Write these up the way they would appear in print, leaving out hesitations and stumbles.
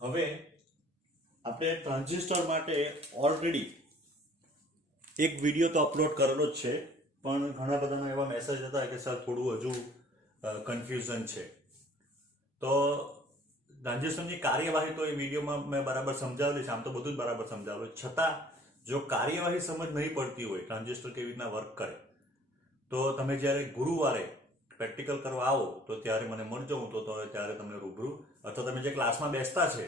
હવે આપણે ટ્રાન્ઝિસ્ટર માટે ઓલરેડી એક વિડીયો તો અપલોડ કરેલો જ છે, પણ ઘણા બધાના એવા મેસેજ હતા કે સર થોડું હજુ કન્ફ્યુઝન છે. તો ટ્રાન્ઝિસ્ટરની કાર્યવાહી તો એ વિડીયોમાં મેં બરાબર સમજાવેલી છે, આમ તો બધું જ બરાબર સમજાવેલું. છતાં જો કાર્યવાહી સમજ નહીં પડતી હોય ટ્રાન્ઝિસ્ટર કેવી રીતના વર્ક કરે, તો તમે જ્યારે ગુરુવારે પ્રેક્ટિકલ કરવા આવો તો ત્યારે મને મળજો. હું તો ત્યારે તમને રૂબરૂ અથવા તમે જે ક્લાસમાં બેસતા છે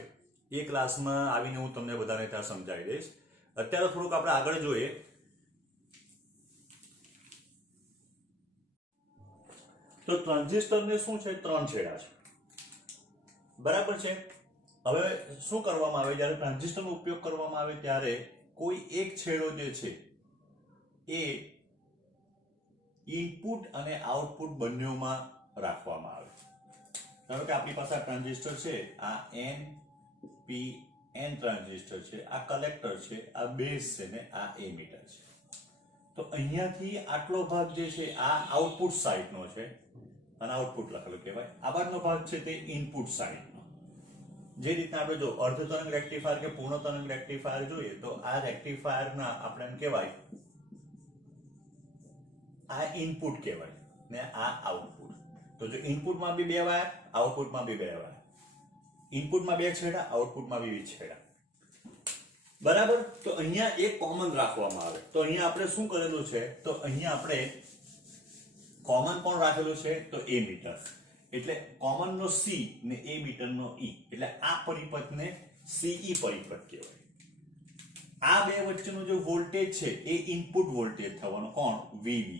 એ ક્લાસમાં આવીને હું તમને બધાને ત્યાં સમજાવી દઈશ. અત્યારે થોડુંક આપણે આગળ જોઈએ. તો ટ્રાન્ઝિસ્ટરને શું છે, 3 છેડા છે, બરાબર છે. હવે શું કરવામાં આવે, જ્યારે ટ્રાન્ઝિસ્ટરનો ઉપયોગ કરવામાં આવે ત્યારે કોઈ એક છેડો જે છે એ ઇનપુટ અને આઉટપુટ બંનેમાં રાખવામાં આવે. ધારો કે આપણી પાસે આ ટ્રાન્ઝિસ્ટર છે, આ NPN ટ્રાન્ઝિસ્ટર છે, આ કલેક્ટર છે, આ બેઝ છે ને આ એમીટર છે. તો અહીંયાથી આટલો ભાગ જે છે આ આઉટપુટ સાઈડનો છે અને આઉટપુટ લખેલું કહેવાય. આ બાજુનો ભાગ છે તે ઇનપુટ સાઈડનો. જે રીતના આપણે જો અર્ધ તરંગ રેક્ટિફાયર કે પૂર્ણ તરંગ રેક્ટિફાયર જોઈએ તો આ રેક્ટિફાયરના આપણે એમ કહેવાય આ ઇનપુટ કહેવાય ને આ આઉટપુટ. તો જો ઇનપુટમાં બી 2 વાયર, આઉટપુટમાં બી 2 વાયર, ઇનપુટમાં 2 છેડા, આઉટપુટમાં બી 2 છેડા, બરાબર. તો અહીંયા એક કોમન રાખવામાં આવે. તો અહીંયા આપણે શું કરેલું છે, તો અહીંયા આપણે કોમન કોણ રાખેલું છે, તો એમીટર. એટલે કોમન નો C ને એમીટર નો E, એટલે આ પરિપથને CE પરિપથ કહેવાય. આ બે વચ્ચેનો જે વોલ્ટેજ છે એ ઇનપુટ વોલ્ટેજ થવાનો કોણ, VV.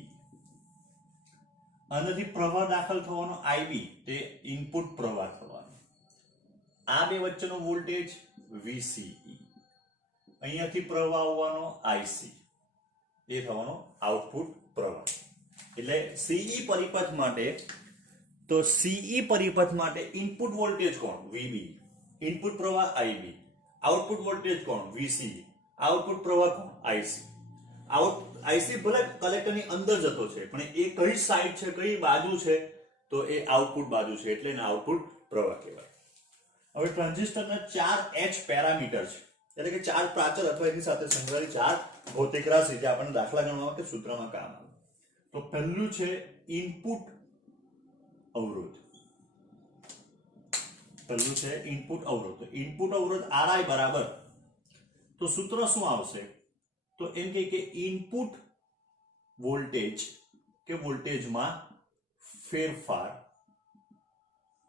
આનાથી પ્રવાહ દાખલ થવાનો IV, તે ઇનપુટ પ્રવાહ થવાનો. આ બે વચ્ચેનો વોલ્ટેજ VCE. અહીંયાથી પ્રવાહ આવવાનો IC, એ થવાનો આઉટપુટ પ્રવાહ. એટલે CE પરિપથ માટે, તો CE પરિપથ માટે ઇનપુટ વોલ્ટેજ કોણ, VB, ઇનપુટ પ્રવાહ IB, આઉટપુટ વોલ્ટેજ કોણ, VCE, આઉટપુટ પ્રવાહ કોણ, IC. IC ભલે કલેક્ટરની અંદર જતો છે, પણ એ કઈ સાઈડ છે, કઈ બાજુ છે, તો એ આઉટપુટ બાજુ છે, એટલે એને આઉટપુટ પ્રવાહ કહેવાય. હવે ટ્રાન્ઝિસ્ટરના 4 H પેરામીટર છે, એટલે કે 4 પ્રાચલ અથવા એની સાથે સંકળાયેલી 4 ભૌતિક રાશિ જે આપણને દાખલા ગણવા કે સૂત્રમાં કામ આવે. તો પહેલું છે ઇનપુટ અવરોધ. પહેલું છે ઇનપુટ અવરોધ. તો ઇનપુટ અવરોધ RI બરાબર, તો સૂત્ર શું આવશે, તો એમ કે ઇનપુટ વોલ્ટેજ કે વોલ્ટેજમાં ફેરફાર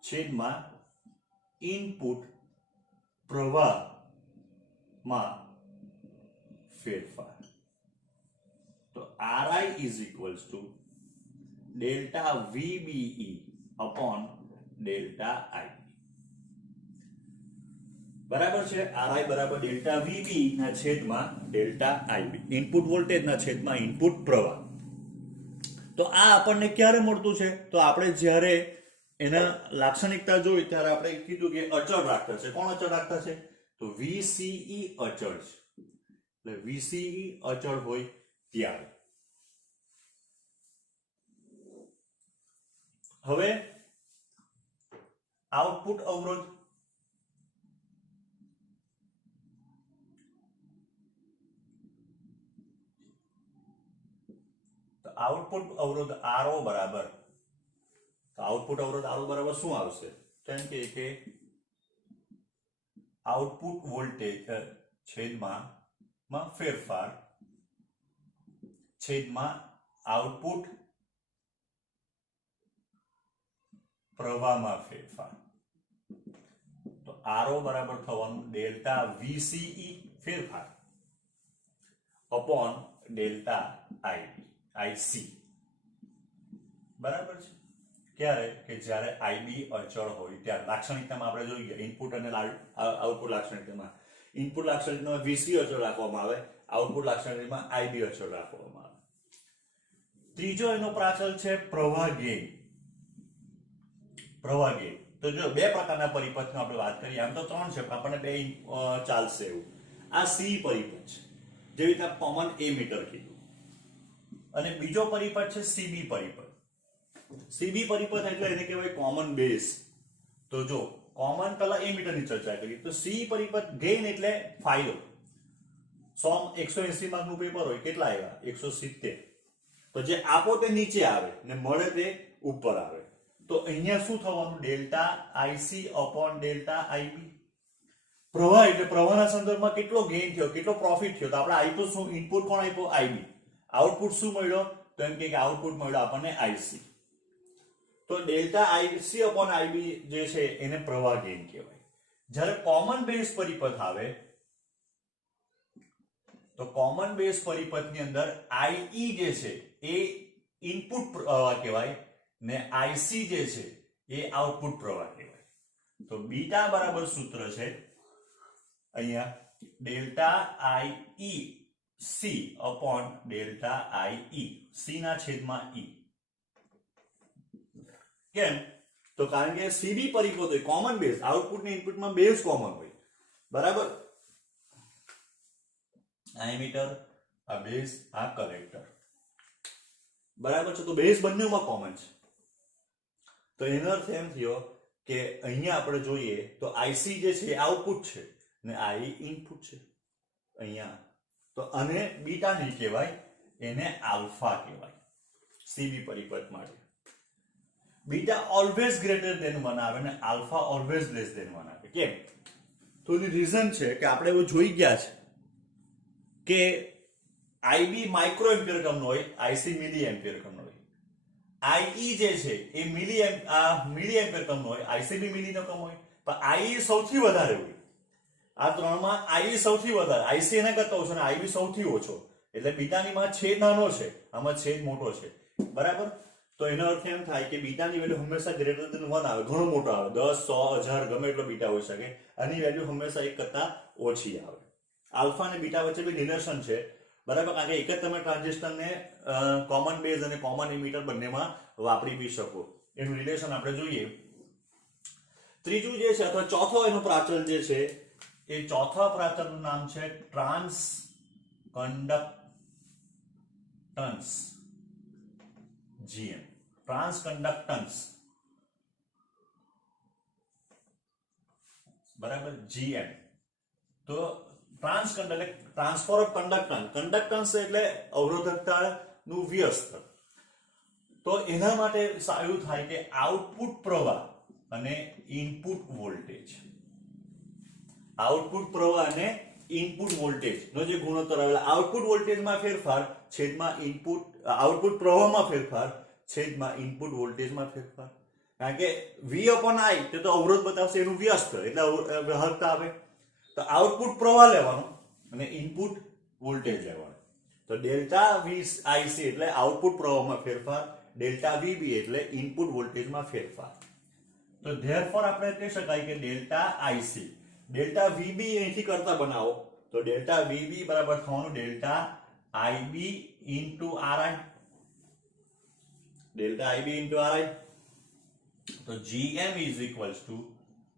છેદમાં ઇનપુટ પ્રવાહમાં ફેરફાર. તો RI is equals to delta VBE upon delta I. બરાબર છે. RI બરાબર ડેલ્ટા VB ના છેદમાં ડેલ્ટા IB, ઇનપુટ વોલ્ટેજ ના છેદમાં ઇનપુટ પ્રવાહ. તો આ આપણને ક્યારે મળતું છે, તો આપણે જ્યારે એના લાક્ષણિકતા જોઈ ત્યારે આપણે કીધું કે અચળ રાખતા છે. કોણ અચળ રાખતા છે, તો VCE અચળ છે. એટલે VCE અચળ હોય ત્યારે. હવે આઉટપુટ અવરોધ, આઉટપુટ અવરોધ RO બરાબર, આઉટપુટ અવરોધ RO બરાબર શું આવશે, કેમ કે આઉટપુટ વોલ્ટેજ છેદમાં ફેરફાર છેદમાં આઉટપુટ પ્રવાહમાં ફેરફાર. તો RO બરાબર થવાનું ડેલ્ટા VCE ફેરફાર અપોન ડેલ્ટા IC. બરાબર છે. ક્યારે, કે જ્યારે IB અચળ હોય ત્યારે. લાક્ષણિકતામાં આપણે જોઈએ ઇનપુટ અને આઉટપુટ લાક્ષણિકતામાં, ઇનપુટ લાક્ષણિકતામાં VC અચળ રાખવામાં આવે, આઉટપુટ લાક્ષણિકતામાં IB અચળ રાખવામાં આવે. ત્રીજો એનો પ્રાચલ છે પ્રવાહ ગેઇન. પ્રવાહ ગેઇન, તો જો બે પ્રકારના પરિપથની આપણે વાત કરીએ, આમ તો 3 છે પણ આપણને 2 ચાલશે એવું. આ C પરિપથ છે, જેવી રીતે કોમન એમીટર કીધું, અને બીજો પરિપથ છે CB પરિપથ. CB પરિપથ એટલે એને કહેવાય કોમન બેઝ. તો જો કોમન પેલા એમીટરની ચર્ચા કરી. તો સી પરિપથ ગેઇન એટલે ફાયદો. 180 માર્કનું પેપર હોય, કેટલા આવ્યા? 170. તો જે આપો તે નીચે આવે ને મળે તે ઉપર આવે. તો અહીંયા શું થવાનું? Delta IC upon delta IB. પ્રવાહ એટલે પ્રવાહના સંદર્ભમાં કેટલો ગેઇન થયો, કેટલો પ્રોફિટ થયો. તો આપણે આપ્યું શું? ઇનપુટ કોણ આપ્યો? આઈબી. આઉટપુટ શું મળ્યો? તો એમ કે આઉટપુટ મળ્યો આપણને આઈસી. તો ડેલ્ટા આઈસી અપોન આઈબી જે છે એને પ્રવાહ ગેઇન કહેવાય. જ્યારે કોમન બેઝ પરિપથ આવે તો કોમન બેઝ પરિપથની અંદર આઈ જે છે એ ઇનપુટ પ્રવાહ કહેવાય ને આઈસી જે છે એ આઉટપુટ પ્રવાહ કહેવાય. તો બીટા બરાબર સૂત્ર છે અહીંયા delta I C upon delta I. C ના છેદમાં ઈ. કેમ? તો કારણ કે સીબી પરિપથ હોય, કોમન બેઝ, આઉટપુટ ને ઇનપુટમાં બેઝ કોમન હોય. બરાબર? આ એમીટર, આ બેઝ, આ કલેક્ટર. બરાબર છે? તો બેઝ બંનેમાં કોમન છે. તો એનો અર્થ એમ થયો કે અહીંયા આપણે જોઈએ તો આઈસી જે છે આઉટપુટ છે ને આઈ ઇનપુટ છે અહીંયા. તો આને બીટા નહીં કહેવાય, એને આલ્ફા કહેવાય સીબી પરિપથ માટે. બીટા ઓલવેઝ ગ્રેટર ધેન 1 આવે ને આલ્ફા ઓલવેઝ લેસ ધેન 1 આવે. કેમ? તો એની રીઝન છે કે આપણે એવું જોઈ ગયા છે કે આઈબી માઇક્રો એમ્પિયર કમનો હોય, આઈસી મિલી એમ્પિયર કમનો હોય. આઈ જે છે એ મિલી એમ્પિયર કમનો હોય, આઈસી બી મિલી નો કમ હોય, પણ આઈ સૌથી વધારે હોય. આ ત્રણમાં આઈ સૌથી વધારે, આઈસી એના કરતા ઓછો અને આઈબી સૌથી ઓછો. એટલે બીટાની માં છેદ નાનો છે, આમાં છેદ મોટો છે. બરાબર? તો એનો અર્થ એમ થાય કે બીટાની વેલ્યુ હંમેશા ગ્રેટર ધેન 1 આવે, ઘણો મોટો આવે. 10, 100, 1000 ગમે એટલો બીટા હોઈ શકે. આની વેલ્યુ હંમેશા 1 કરતા ઓછી આવે. આલ્ફા અને બીટા વચ્ચે બી રિલેશન છે. બરાબર? કારણ કે એક જ તમે ટ્રાન્ઝિસ્ટરને કોમન બેઝ અને કોમન ઇમીટર બંનેમાં વાપરી બી શકો. એનું રિલેશન આપણે જોઈએ. ત્રીજું જે છે અથવા ચોથો એનો પ્રાચલ જે છે એ ચોથા પ્રાચલનું નામ છે trans conductance. GM, trans conductance. બરાબર? જીએમ. તો ટ્રાન્સફર ઓફ કન્ડક્ટન્સ. કન્ડક્ટન્સ એટલે અવરોધકતાનું વ્યસ્ત. તો એના માટે એવું થાય કે આઉટપુટ પ્રવાહ અને ઇનપુટ વોલ્ટેજ, આઉટપુટ પ્રવાહ અને ઇનપુટ વોલ્ટેજ નો જે ગુણોત્તર આવેલા, આઉટપુટ વોલ્ટેજમાં ફેરફાર છેદમાં ઇનપુટ, આઉટપુટ પ્રવાહમાં ફેરફાર છેદમાં ઇનપુટ વોલ્ટેજમાં ફેરફાર. કારણ કે V upon I તે તો અવરોધ બતાવશે એનું વ્યસ્ત એટલે વાહકતા આવે. તો આઉટપુટ પ્રવાહ લેવાનો અને ઇનપુટ વોલ્ટેજ લેવાનો. તો ડેલ્ટા VIC એટલે આઉટપુટ પ્રવાહમાં ફેરફાર, ડેલ્ટા VB એટલે ઇનપુટ વોલ્ટેજમાં ફેરફાર. તો ધેરફોર આપણે કહી શકાય કે ડેલ્ટા IC, ડેલ્ટા VB અહીંથી કરતા બનાવો તો ડેલ્ટા VB બરાબર થવાનું delta IB into RI. Delta IB into RI. તો GM is equals to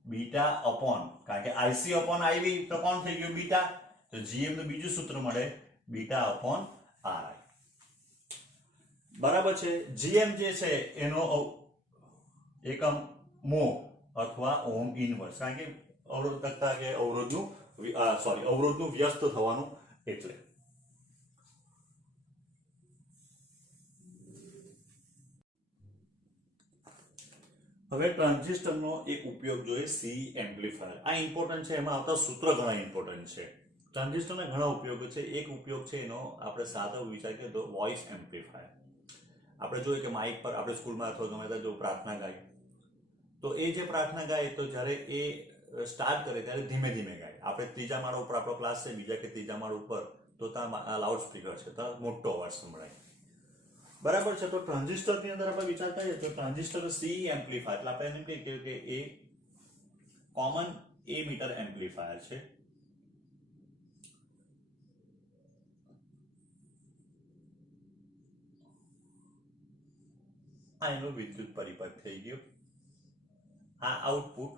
beta upon, કારણ કે IC અપોન IB તો કોણ થઈ ગયું? બીટા. તો GM નું બીજું સૂત્ર મળે બીટા અપોન RI. બરાબર છે? GM જે છે એનો એકમ મો અથવા ઓહમ ઇનવર્સ, કારણ કે અવરોધકતા કે અવરોધનું વ્યસ્ત થવાનું એટલે. હવે ટ્રાન્ઝિસ્ટરનો એક ઉપયોગ જોઈએ, સી એમ્પ્લીફાયર. આ ઇમ્પોર્ટન્ટ છે, એમાં આવતા સૂત્ર ઘણા ઇમ્પોર્ટન્ટ છે. ટ્રાન્ઝિસ્ટરના ઘણા ઉપયોગો છે. એક ઉપયોગ છે એનો આપણે સાદો વિચાર કરીએ તો વોઇસ એમ્પ્લીફાયર. આપણે જોઈએ કે માઇક પર આપણે સ્કૂલમાં અથવા ગમે ત્યાં જો પ્રાર્થના ગાય તો એ જે પ્રાર્થના ગાય તો જ્યારે એ સ્ટાર્ટ કરે ત્યારે ધીમે ધીમે ગાય. આપણે ત્રીજા માળ ઉપર આપણો ક્લાસ છે, બીજા કે ત્રીજા માળ ઉપર તો ત્યાં લાઉડ સ્પીકર છે, ત્યાં મોટો અવાજ સંભળાય. બરાબર છે? તો ટ્રાન્ઝિસ્ટરની અંદર આપણે વિચાર કરીએ તો ટ્રાન્ઝિસ્ટર સી એમ્પ્લીફાયર એટલે આપણે એમ કહીએ કે એ કોમન એમીટર એમ્પ્લીફાયર છે. આ એનો વિદ્યુત પરિપથ થઈ ગયો. આ આઉટપુટ,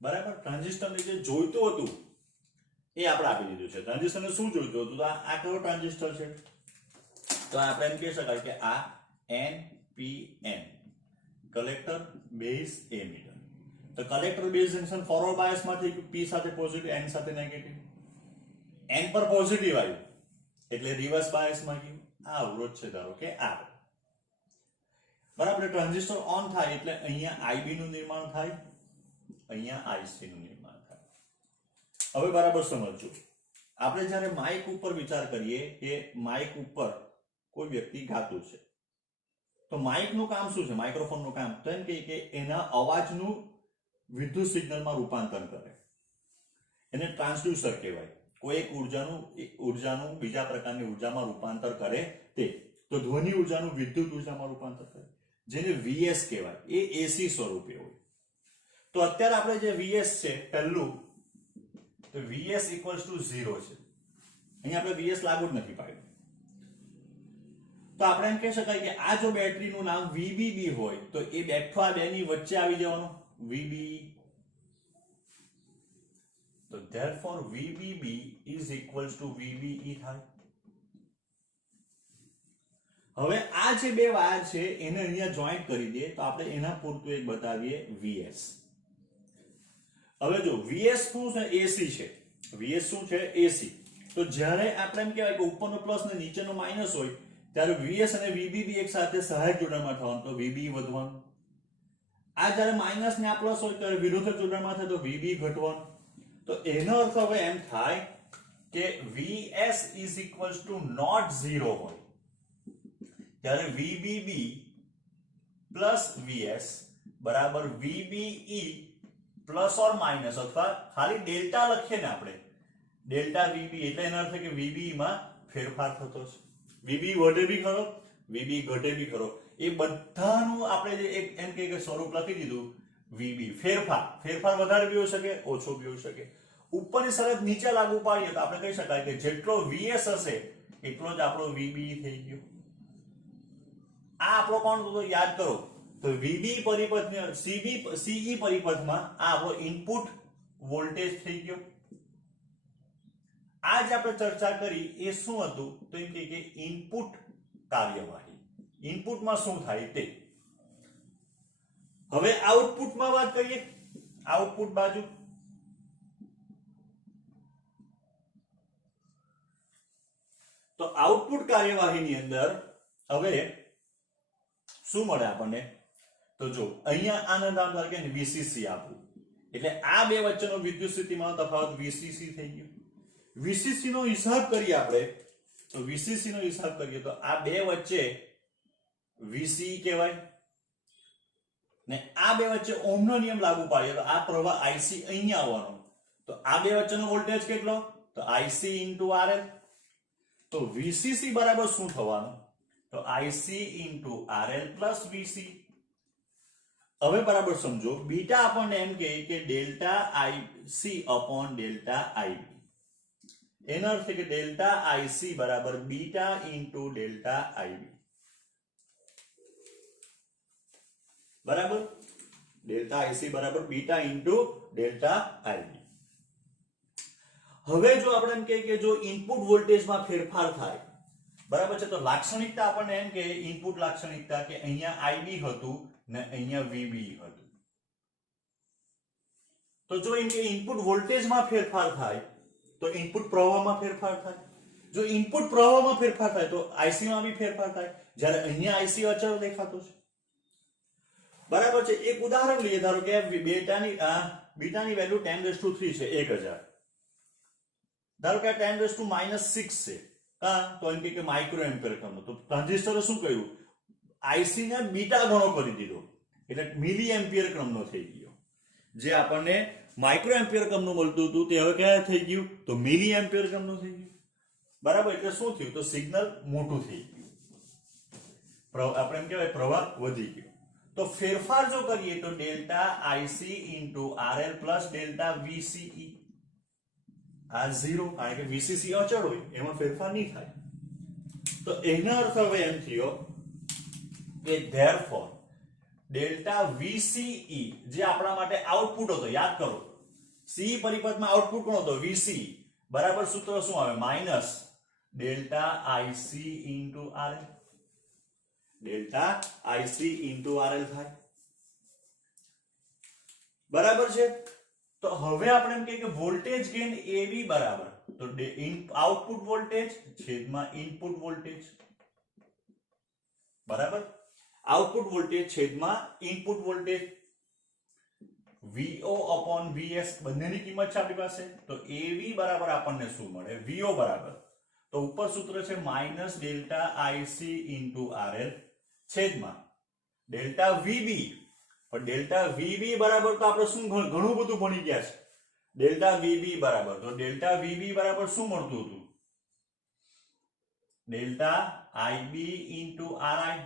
બરાબર? ટ્રાન્ઝિસ્ટરને જે જોઈતું હતું એ આપણે આપી દીધું છે. ટ્રાન્ઝિસ્ટરને શું જોઈતું હતું? તો આ કયો ટ્રાન્ઝિસ્ટર છે? તો આપણે એમ કહી શકાય કે આ NPN કલેક્ટર બેઝ એમીટર. તો collector base junction forward bias માં થઈ ગયું, P સાથે પોઝિટિવ, N સાથે નેગેટિવ. N પર પોઝિટિવ આવ્યું એટલે રિવર્સ બાયસ માં ગયું. આ અવરોધ છે ધારો કે R. બરાબર. ટ્રાન્ઝિસ્ટર ઓન થાય એટલે અહીંયા IB નું નિર્માણ થાય, અહીંયા IC નું નિર્માણ થાય. હવે બરાબર સમજજો. આપણે જ્યારે માઇક ઉપર વિચાર કરીએ કે માઇક ઉપર કોઈ વ્યક્તિ ગાતું છે, તો માઇક નું કામ શું છે? માઇક્રોફોન નું કામ તો એમ કે એના અવાજનું વિદ્યુત સિગ્નલમાં રૂપાંતર કરે. એને ટ્રાન્સડ્યુસર કહેવાય. કોઈ એક ઉર્જાનું બીજા પ્રકારની ઉર્જામાં રૂપાંતર કરે તે. તો ધ્વનિ ઉર્જાનું વિદ્યુત ઉર્જામાં રૂપાંતર કરે, જેને VS કહેવાય. એ AC સ્વરૂપે હોય. તો અત્યારે આપણે જે VS છે પહેલું, તો VS = 0 છે. અહીંયા આપણે VS લાગુ જ નથી પાડ્યું. તો આપણે એમ કહી શકાય કે આ જો બેટરીનું નામ VBB હોય તો એ બેઠો આ બેની વચ્ચે આવી જવાનું VB. તો therefore VBB = VBE થાય. હવે આ જે બે વાયર છે એને અહીંયા જોઈન્ટ કરી દે તો આપણે એના પૂરતું એક બતાવીએ VS. હવે જો VS શું છે? AC છે. VS શું છે? AC. તો જ્યારે આપણે એમ કહેવાય કે ઉપરનો પ્લસ ને નીચેનો માઇનસ હોય ત્યારે VS અને VBB એક સાથે સહાયક જોડાણમાં થવાનું, તો VB વધવાનું. આ જ્યારે માઇનસ ને આ પ્લસ હોય ત્યારે વિરુદ્ધ જોડાણમાં થાય તો VB ઘટવાનું. તો એનો અર્થ હવે એમ થાય કે VS = not 0 હોય ત્યારે VBB + VS બરાબર VBE પ્લસ ઓર માઇનસ, અથવા ખાલી ડેલ્ટા લખીએ ને આપણે ડેલ્ટા VB એટલે એનો અર્થ કે VB માં ફેરફાર થતો છે. VB વધે બી ખરો, VB ઘટે બી ખરો. એ બધાનું આપણે જે એક એમ કે સ્વરૂપ લખી દીધું VB. ફેરફાર વધારે બી હોઈ શકે, ઓછો બી હોઈ શકે. ઉપરની શરત નીચે લાગુ પાડીએ તો આપણે કહી શકાય કે જેટલો VS હશે એટલો જ આપણો VB થઈ ગયો. આ આપણો કોણ તો યાદ કરો. તો VB પરિપથ CE પરિપથમાં આ આપણો ઇનપુટ વોલ્ટેજ થઈ ગયો. આ જે આપણે ચર્ચા કરી એ શું હતું? તો એમ કે ઇનપુટ કાર્યવાહી. ઇનપુટમાં શું થાય તે. હવે આઉટપુટમાં વાત કરીએ. આઉટપુટ બાજુ તો આઉટપુટ કાર્યવાહીની અંદર હવે શું મળે આપણને? તો જો અહીંયા આના નામ તરીકે VCC આપવું એટલે આ બે વચ્ચેનો વિદ્યુત સ્થિતિમાન તફાવત VCC થઈ ગયો. VCC નો હિસાબ કરીએ આપણે તો VCC નો હિસાબ કરીએ તો આ બે વચ્ચે VCE કહેવાય ને આ બે વચ્ચે ઓહમનો નિયમ લાગુ પાડીએ તો આ પ્રવાહ IC અહીંયા આવવાનો. તો આ બે વચ્ચેનો વોલ્ટેજ કેટલો? તો IC × RL. તો VCC બરાબર શું થવાનું? તો IC × RL + VC. હવે બરાબર સમજો. બીટા આપણને એમ કહે કે ડેલ્ટા IC/ડેલ્ટા IB. એનો અર્થ કે ડેલ્ટા IC બરાબર બીટા × ડેલ્ટા IB. બરાબર. ડેલ્ટા IC બરાબર બીટા × ડેલ્ટા IB. હવે જો આપણે એમ કહીએ કે જો ઇનપુટ વોલ્ટેજમાં ફેરફાર થાય, બરાબર છે, તો લાક્ષણિકતા આપણને એમ કે ઇનપુટ લાક્ષણિકતા કે અહીંયા IB હતું ને અહીંયા VB હતું. તો જો એમ કે ઇનપુટ વોલ્ટેજમાં ફેરફાર થાય તો ઇનપુટ પ્રવાહમાં ફેરફાર થાય. જો ઇનપુટ પ્રવાહમાં ફેરફાર થાય તો IC માં બી ફેરફાર થાય. જ્યારે અહીંયા IC અચળ દેખાતો છે. બરાબર છે. એક ઉદાહરણ લઈએ. ધારો કે બીટાની વેલ્યુ 10⁻³ છે, 1000. ધારો કે 10⁻⁻6 છે. તો એમ કે માઇક્રો એમ્પિયર ક્રમનો. તો ટ્રાન્ઝિસ્ટરે શું કર્યું? IC ને બીટા ગણો કરી દીધો એટલે મિલી એમ્પિયર ક્રમનો થઈ ગયો. જે આપણને માઇક્રો એમ્પિયર ક્રમનું મળતું હતું તે હવે ક્યાં થઈ ગયું? તો મિલી એમ્પિયર ક્રમનું થઈ ગયું. બરાબર. એટલે શું થયું? તો સિગ્નલ મોટું થઈ ગયું. આપણે એમ કહેવાય પ્રવાહ વધી ગયો. તો ફેરફાર જો કરીએ તો delta IC × RL + delta VCE. આ 0, કારણ કે VCC અચળ હોય એમાં ફેરફાર નહીં થાય. તો એનો અર્થ હવે એમ થયો કે therefore ડેલ્ટા VCE જે આપણા માટે આઉટપુટ હતો, યાદ કરો CE પરિપથમાં આઉટપુટ કોણ હતો? VCE. બરાબર સૂત્ર શું આવે? Minus delta IC into RL. Delta IC into RL થાય. બરાબર છે. તો હવે આપણે એમ કહીએ કે વોલ્ટેજ ગેઇન એવી બરાબર તો આઉટપુટ વોલ્ટેજ છેદમાં ઇનપુટ વોલ્ટેજ. બરાબર, આઉટપુટ વોલ્ટેજ છેદમાં input voltage. VO upon VS બંનેની કિંમત છે આપણી પાસે. તો AV બરાબર આપણને શું મળે? VO બરાબર તો ઉપર સૂત્ર છે minus delta IC into RL છેદમાં ડેલ્ટા VB. પણ ડેલ્ટા VB બરાબર તો આપણે શું ઘણું બધું ભણી ગયા છે. ડેલ્ટા VB બરાબર તો ડેલ્ટા VB બરાબર શું મળતું હતું? Delta IB into RI.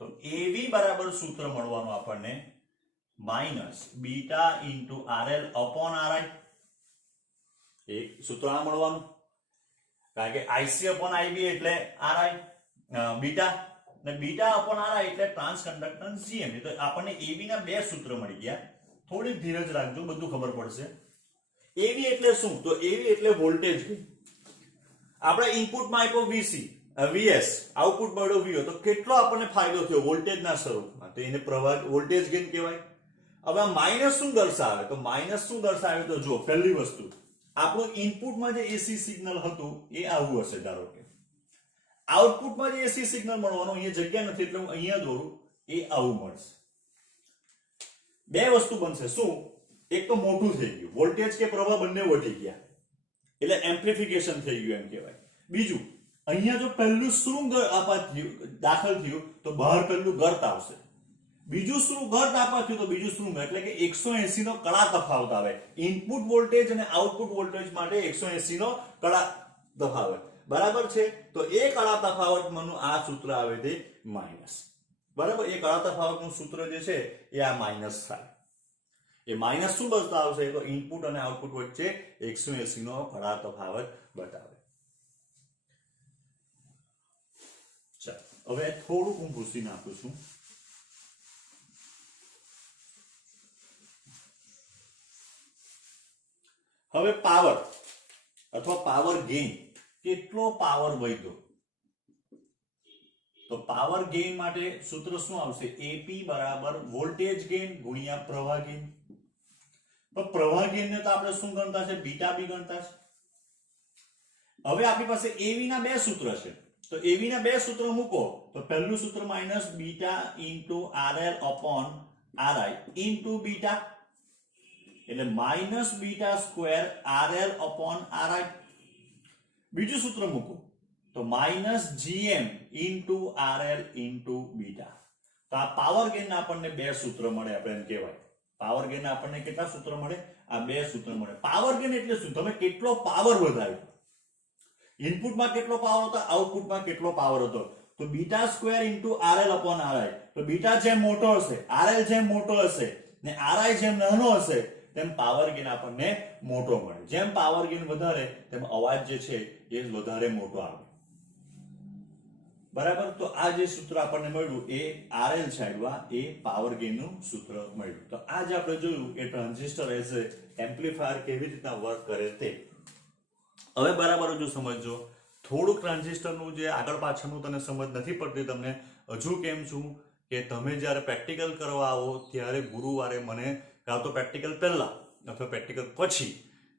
તો AV બરાબર સૂત્ર મળવાનું આપણને minus beta into RL upon RI. એક સૂત્ર આ મળવાનું, કારણ કે IC અપોન IB એટલે RI બીટા ને બીટા અપોન RI એટલે ટ્રાન્સ કંડક્ટન્સ GM. તો આપણને AB ના બે સૂત્ર મળી ગયા. થોડીક ધીરજ રાખજો, બધું ખબર પડશે. AB એટલે શું? તો AB એટલે વોલ્ટેજ ગેઇન. આપણે ઇનપુટમાં આપ્યો VS, આઉટપુટ મળ્યો VO. તો કેટલો આપણને ફાયદો થયો વોલ્ટેજના સ્વરૂપમાં? તો એને પ્રવાહ વોલ્ટેજ ગેઇન કહેવાય. હવે આ માઇનસ શું દર્શાવે? તો માઇનસ શું દર્શાવે? તો જો પહેલી વસ્તુ આપણું ઇનપુટમાં જે એસી સિગ્નલ હતું એ આવું હશે. ધારો કે આઉટપુટમાં જે એસી સિગ્નલ મળવાનું અહીંયા જગ્યા નથી એટલે હું અહીંયા દોરું, એ આવું મળશે. બે વસ્તુ બનશે. શું? એક તો મોટું થઈ ગયું, વોલ્ટેજ કે પ્રવાહ બંને વધી ગયા એટલે એમ્પ્લિફિકેશન થઈ ગયું એમ કહેવાય. બીજું, અહીંયા જો પહેલું શૃંગ દાખલ થયું તો બહાર પહેલું ગર્ત આવશે. બીજું શૃંગ ગર્ત આપવા થયું તો બીજું શૃંગ, એટલે કે 180 નો કળા તફાવત આવે. ઇનપુટ વોલ્ટેજ અને આઉટપુટ વોલ્ટેજ માટે 180 નો કળા તફાવત. બરાબર છે. તો એ કળા તફાવતમાંનું આ સૂત્ર આવે તે માઇનસ. બરાબર, એ કળા તફાવતનું સૂત્ર જે છે એ આ માઇનસ થાય. એ માઇનસ શું બતાવશે? તો ઇનપુટ અને આઉટપુટ વચ્ચે 180 નો કળા તફાવત બતાવે. ચાલો હવે થોડુંક હું ભૂસી નાખું છું. હવે પાવર અથવા પાવર ગેઇન, કેટલો પાવર વધ્યો? તો પાવર ગેઇન માટે સૂત્ર શું આવશે? AP બરાબર વોલ્ટેજ ગેઇન ગુણ્યા પ્રવાહ ગેઇન. તો પ્રવાહ ગેઇન ને તો આપણે શું ગણતા છે? બીટા બી ગણતા છે. હવે આપણી પાસે AV ના બે સૂત્ર છે. તો AV ના બે સૂત્ર મૂકો તો પહેલું સૂત્ર minus beta into RL upon RI into beta એટલે minus beta square RL upon RI. બીજું સૂત્ર મૂકો તો minus GM into RL into beta. તો આ પાવર ગેઇન આપણને બે સૂત્ર મળે. આપણે એમ કહેવાય પાવર ગેઇન આપણને કેટલા સૂત્ર મળે? આ બે સૂત્ર મળે. પાવર ગેઇન એટલે શું? તમે કેટલો પાવર વધાર્યો. ઇનપુટમાં કેટલો પાવર હતો, આઉટપુટમાં કેટલો પાવર હતો. તો beta square into RL upon RI. તો બીટા જેમ મોટો હશે, RL જેમ મોટો હશે ને RI જેમ નાનો હશે તેમ પાવર ગેઇન આપણને મોટો મળે. જેમ પાવર ગેઇન વધારે તેમ અવાજ જે છે એ વધારે મોટો આવે. બરાબર. તો આ જે સૂત્ર આપણને મળ્યું એ RL છાડવા એ પાવર ગેઇન નું સૂત્ર મળ્યું. તો આજે આપણે જોયું કે ટ્રાન્ઝિસ્ટર એઝ એ એમ્પ્લીફાયર કેવી રીતના વર્ક કરે તે. હવે બરાબર જો સમજો. થોડુંક ટ્રાન્ઝિસ્ટરનું જે આગળ પાછળનું તને સમજ નથી પડતી, તમને હજુ કેમ છું કે તમે જ્યારે પ્રેક્ટિકલ કરવા આવો ત્યારે ગુરુવારે મને કાં તો પ્રેક્ટિકલ પહેલા અથવા પ્રેક્ટિકલ પછી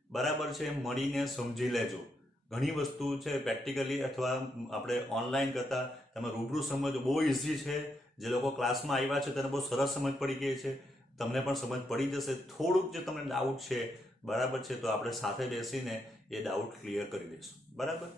બરાબર છે મળીને સમજી લેજો. ઘણી વસ્તુ છે પ્રેક્ટિકલી અથવા આપણે ઓનલાઈન કરતા તમે રૂબરૂ સમજો બહુ ઇઝી છે. જે લોકો ક્લાસમાં આવ્યા છે તેને બહુ સરસ સમજ પડી ગઈ છે. તમને પણ સમજ પડી જશે. થોડુંક જે તમને ડાઉટ છે બરાબર છે તો આપણે સાથે બેસીને એ ડાઉટ ક્લિયર કરી દઈશું. બરાબર.